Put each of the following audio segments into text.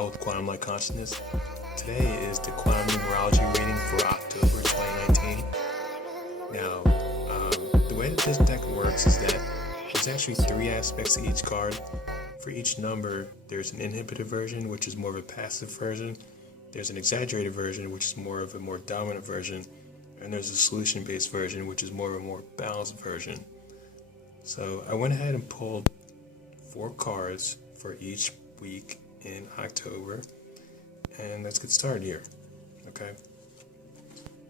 well with Quantum Light Consciousness. Today is the Quantum Numerology reading for October 2019. Now, the way that this deck works is that there's actually three aspects to each card. For each number, there's an inhibited version, which is more of a passive version. There's an exaggerated version, which is more of a more dominant version. And there's a solution-based version, which is more of a more balanced version. So I went ahead and pulled 4 cards for each week in October, and let's get started here. Okay,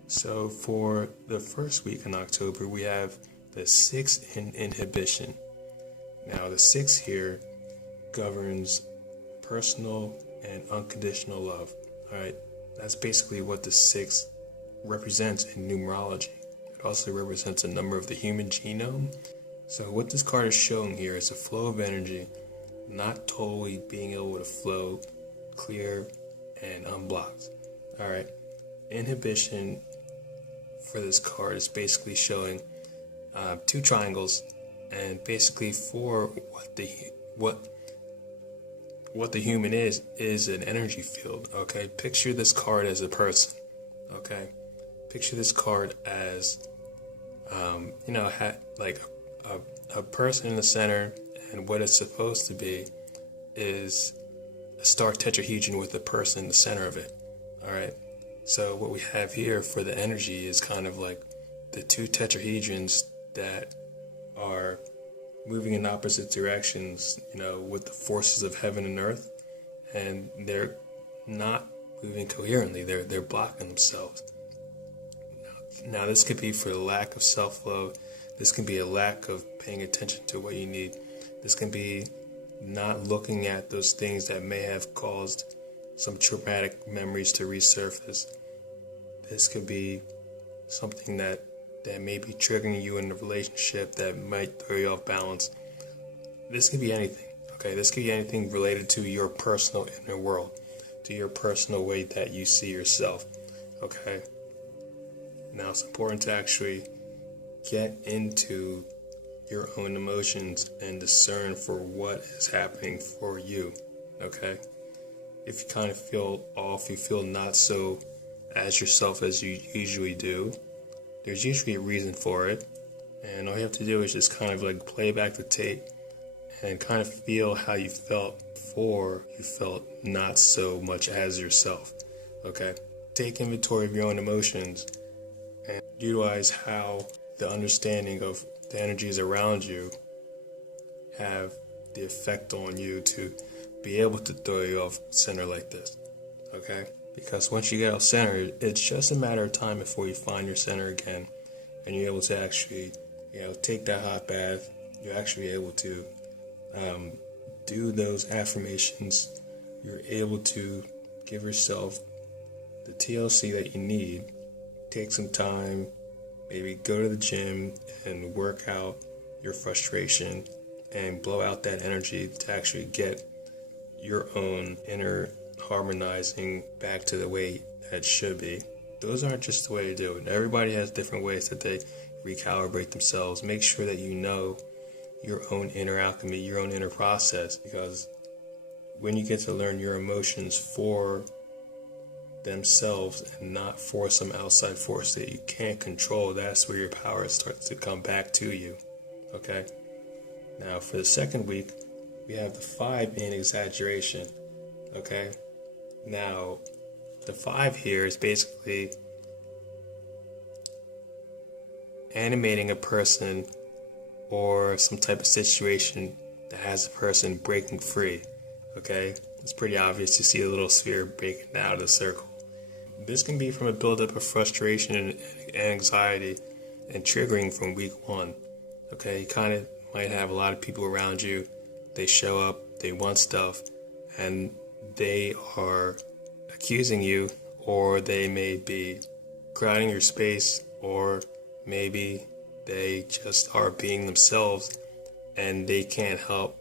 so for the first week in October, we have the 6 in Inhibition. Now the 6 here governs personal and unconditional love. Alright, that's basically what the 6 represents in numerology. It also represents a number of the human genome. So what this card is showing here is a flow of energy, not totally being able to flow clear and unblocked. Alright, inhibition for this card is basically showing 2 triangles, and basically for what the human is an energy field. Okay, picture this card as a person. Okay, picture this card as like a person in the center, and what it's supposed to be is a star tetrahedron with a person in the center of it. Alright, so what we have here for the energy is kind of like the 2 tetrahedrons that are moving in opposite directions, with the forces of heaven and earth, and they're not moving coherently. They're blocking themselves. Now this could be for the lack of self-love. This can be a lack of paying attention to what you need. This can be not looking at those things that may have caused some traumatic memories to resurface. This could be something that may be triggering you in a relationship that might throw you off balance. This could be anything. Okay, this could be anything related to your personal inner world, to your personal way that you see yourself. Okay. Now it's important to actually get into your own emotions and discern for what is happening for you. Okay, if you kind of feel off, you feel not so as yourself as you usually do, there's usually a reason for it, and all you have to do is just kind of like play back the tape and kind of feel how you felt before you felt not so much as yourself. Okay, take inventory of your own emotions and utilize how the understanding of the energies around you have the effect on you to be able to throw you off center like this. Okay? Because once you get off center, it's just a matter of time before you find your center again, and you're able to actually, take that hot bath. You're actually able to do those affirmations. You're able to give yourself the TLC that you need. Take some time, maybe go to the gym and work out your frustration and blow out that energy to actually get your own inner harmonizing back to the way that it should be. Those aren't just the way to do it. Everybody has different ways that they recalibrate themselves. Make sure that you know your own inner alchemy, your own inner process, because when you get to learn your emotions for themselves and not for some outside force that you can't control, that's where your power starts to come back to you. Okay, now for the second week, we have the 5 in exaggeration. Okay, now the 5 here is basically animating a person or some type of situation that has a person breaking free. Okay, it's pretty obvious. You see a little sphere breaking out of the circle. This can be from a buildup of frustration and anxiety and triggering from week 1. Okay, you kind of might have a lot of people around you. They show up, they want stuff, and they are accusing you, or they may be crowding your space, or maybe they just are being themselves and they can't help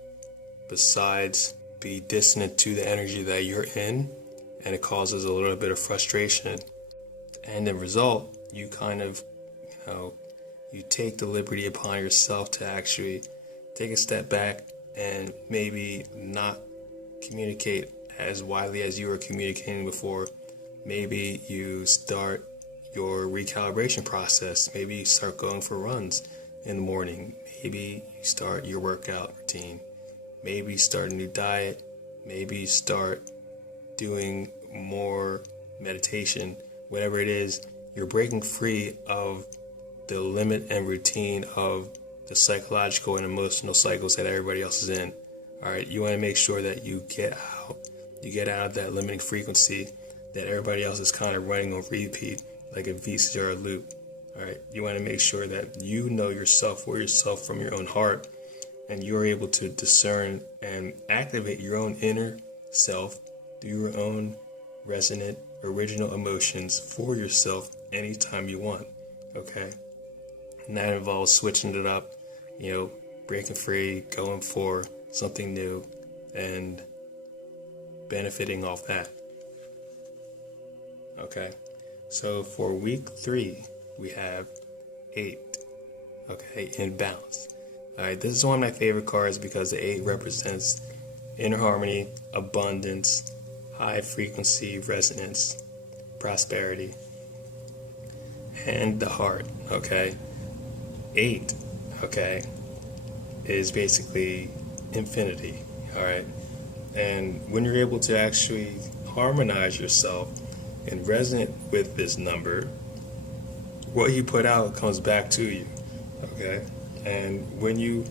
besides be dissonant to the energy that you're in, and it causes a little bit of frustration. And the result, you kind of, you take the liberty upon yourself to actually take a step back and maybe not communicate as widely as you were communicating before. Maybe you start your recalibration process. Maybe you start going for runs in the morning. Maybe you start your workout routine. Maybe you start a new diet. Maybe you start doing more meditation. Whatever it is, you're breaking free of the limit and routine of the psychological and emotional cycles that everybody else is in. All right, you want to make sure that you get out of that limiting frequency that everybody else is kind of running on repeat, like a VCR loop. All right, you want to make sure that you know yourself for yourself from your own heart, and you're able to discern and activate your own inner self through your own resonant, original emotions for yourself anytime you want. Okay, and that involves switching it up, breaking free, going for something new, and benefiting off that. Okay, so for week 3, we have 8. Okay, in balance. All right, this is one of my favorite cards because the 8 represents inner harmony, abundance, high frequency resonance, prosperity, and the heart. Okay, 8. Okay, is basically infinity. All right, and when you're able to actually harmonize yourself and resonate with this number, what you put out comes back to you. Okay, and when you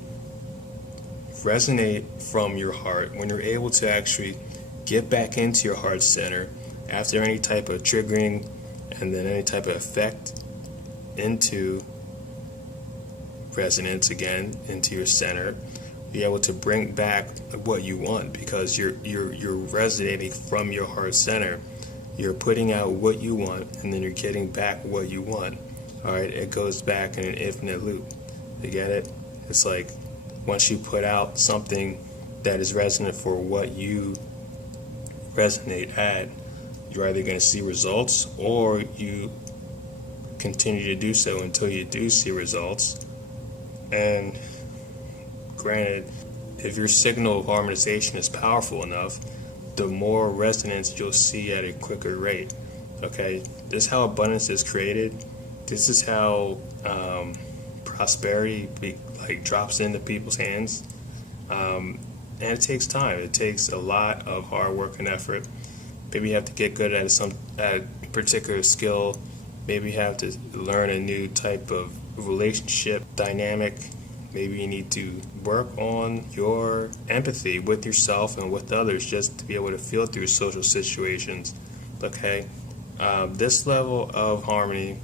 resonate from your heart, when you're able to actually get back into your heart center after any type of triggering and then any type of effect into resonance again into your center, be able to bring back what you want because you're resonating from your heart center. You're putting out what you want, and then you're getting back what you want. All right, it goes back in an infinite loop. You get it? It's like once you put out something that is resonant for what you resonate at, you're either going to see results or you continue to do so until you do see results. And granted, if your signal of harmonization is powerful enough, the more resonance you'll see at a quicker rate. Okay, this is how abundance is created. This is how prosperity drops into people's hands. And it takes time. It takes a lot of hard work and effort. Maybe you have to get good at a particular skill. Maybe you have to learn a new type of relationship dynamic. Maybe you need to work on your empathy with yourself and with others just to be able to feel through social situations. Okay, this level of harmony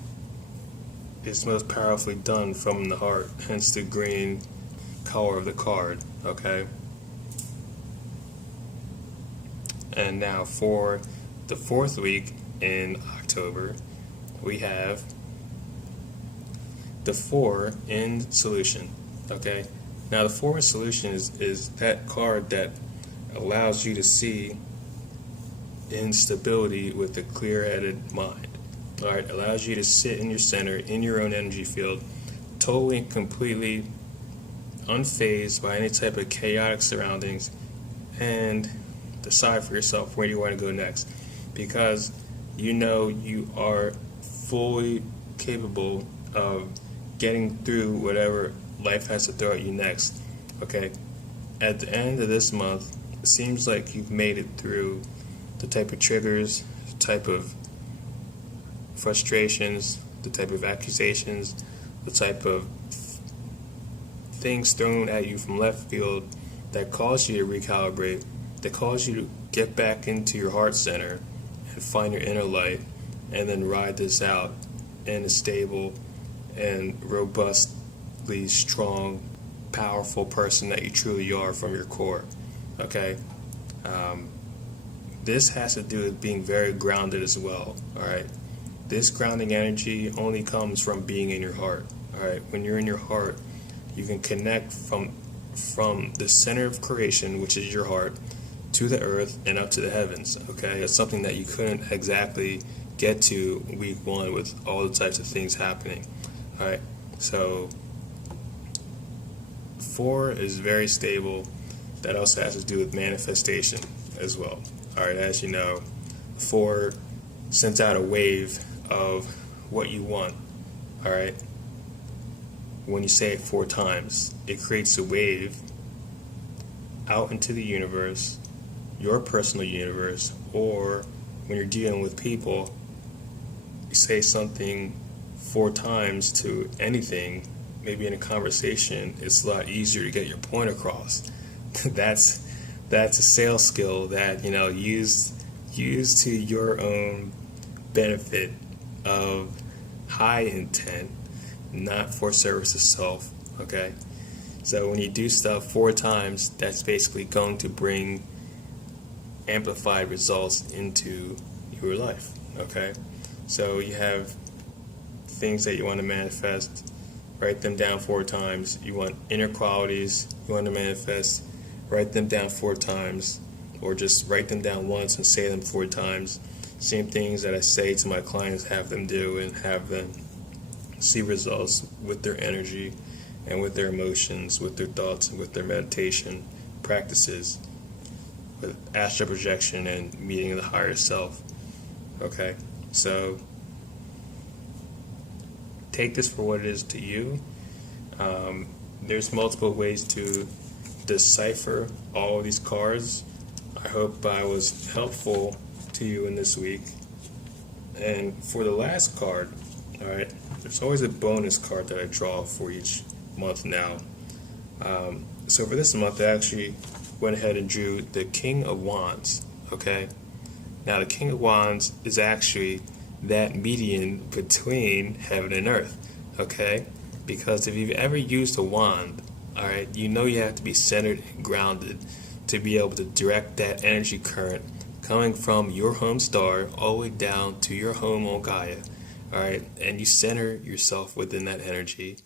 is most powerfully done from the heart, hence the green color of the card. Okay, and now for the 4th week in October, we have the 4 in solution. Okay, now the 4 in solution is that card that allows you to see instability with a clear-headed mind. All right, allows you to sit in your center, in your own energy field, totally and completely unfazed by any type of chaotic surroundings, and decide for yourself where you want to go next, because you are fully capable of getting through whatever life has to throw at you next. Okay, at the end of this month, it seems like you've made it through the type of triggers, the type of frustrations, the type of accusations, the type of things thrown at you from left field that cause you to recalibrate, that cause you to get back into your heart center and find your inner light, and then ride this out in a stable and robustly strong, powerful person that you truly are from your core. Okay, this has to do with being very grounded as well. All right, this grounding energy only comes from being in your heart. All right, when you're in your heart, you can connect from the center of creation, which is your heart, to the earth and up to the heavens. Okay, it's something that you couldn't exactly get to week 1 with all the types of things happening. All right, so 4 is very stable. that also has to do with manifestation as well. All right, as you know, 4 sends out a wave of what you want. All right, when you say it 4 times, it creates a wave out into the universe, your personal universe, or when you're dealing with people, you say something 4 times to anything, maybe in a conversation, it's a lot easier to get your point across. That's a sales skill that, use to your own benefit of high intent, not for service itself. Okay, so when you do stuff 4 times, that's basically going to bring amplified results into your life. Okay, so you have things that you want to manifest, write them down 4 times. You want inner qualities you want to manifest, write them down 4 times, or just write them down once and say them 4 times. Same things that I say to my clients, have them do, and have them see results with their energy and with their emotions, with their thoughts, and with their meditation practices, with astral projection and meeting the higher self. Okay, so take this for what it is to you. There's multiple ways to decipher all of these cards. I hope I was helpful to you in this week. And for the last card, all right, there's always a bonus card that I draw for each month now. So for this month, I actually went ahead and drew the King of Wands. Okay, now the King of Wands is actually that median between heaven and earth. Okay, because if you've ever used a wand, all right, you know you have to be centered and grounded to be able to direct that energy current coming from your home star all the way down to your home on Gaia. All right, and you center yourself within that energy,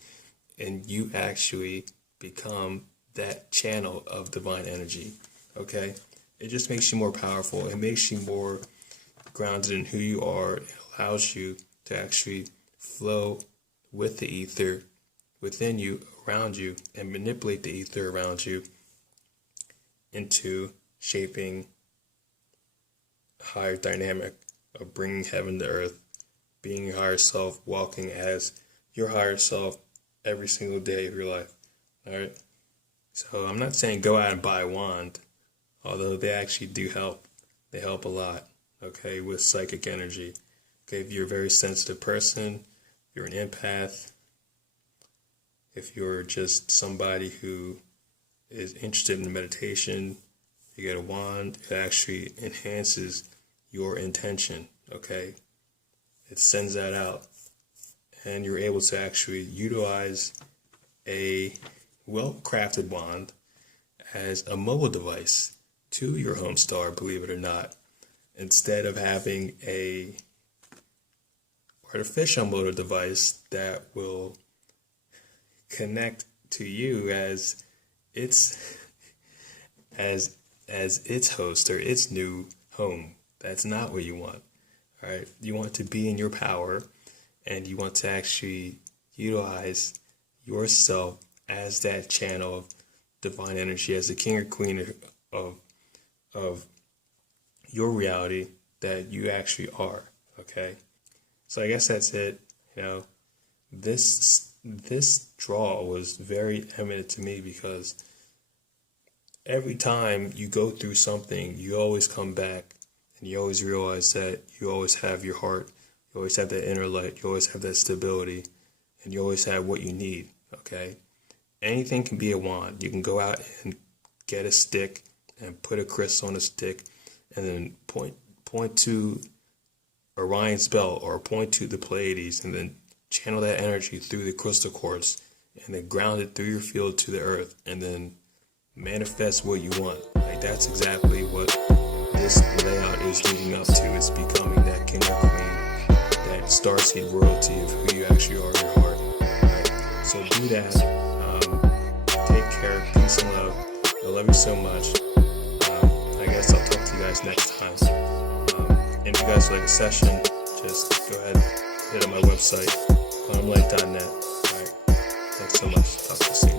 and you actually become that channel of divine energy. Okay, it just makes you more powerful. It makes you more grounded in who you are. It allows you to actually flow with the ether within you, around you, and manipulate the ether around you into shaping a higher dynamic of bringing heaven to earth, being your higher self, walking as your higher self every single day of your life. All right. So I'm not saying go out and buy a wand, although they actually do help. They help a lot. Okay, with psychic energy. Okay, if you're a very sensitive person, you're an empath, if you're just somebody who is interested in meditation, you get a wand, it actually enhances your intention. Okay, it sends that out, and you're able to actually utilize a well-crafted wand as a mobile device to your home star, believe it or not, instead of having a artificial motor device that will connect to you as its host or its new home. That's not what you want. All right, you want to be in your power, and you want to actually utilize yourself as that channel of divine energy, as the king or queen of your reality that you actually are. Okay, so I guess that's it. This draw was very eminent to me, because every time you go through something, you always come back and you always realize that you always have your heart, you always have that inner light, you always have that stability, and you always have what you need. Okay, anything can be a wand. You can go out and get a stick and put a crystal on a stick, and then point to Orion's belt or point to the Pleiades, and then channel that energy through the crystal quartz, and then ground it through your field to the earth, and then manifest what you want. Like, that's exactly what this layout is leading up to. It's becoming that king or queen, that starseed royalty of who you actually are in your heart. Right? So do that. Take care. Peace and love. I love you so much. I guess I'll talk to you guys next time. And if you guys like a session, just go ahead and hit on my website, quantumlight.net. All right. Thanks so much. Talk to you soon.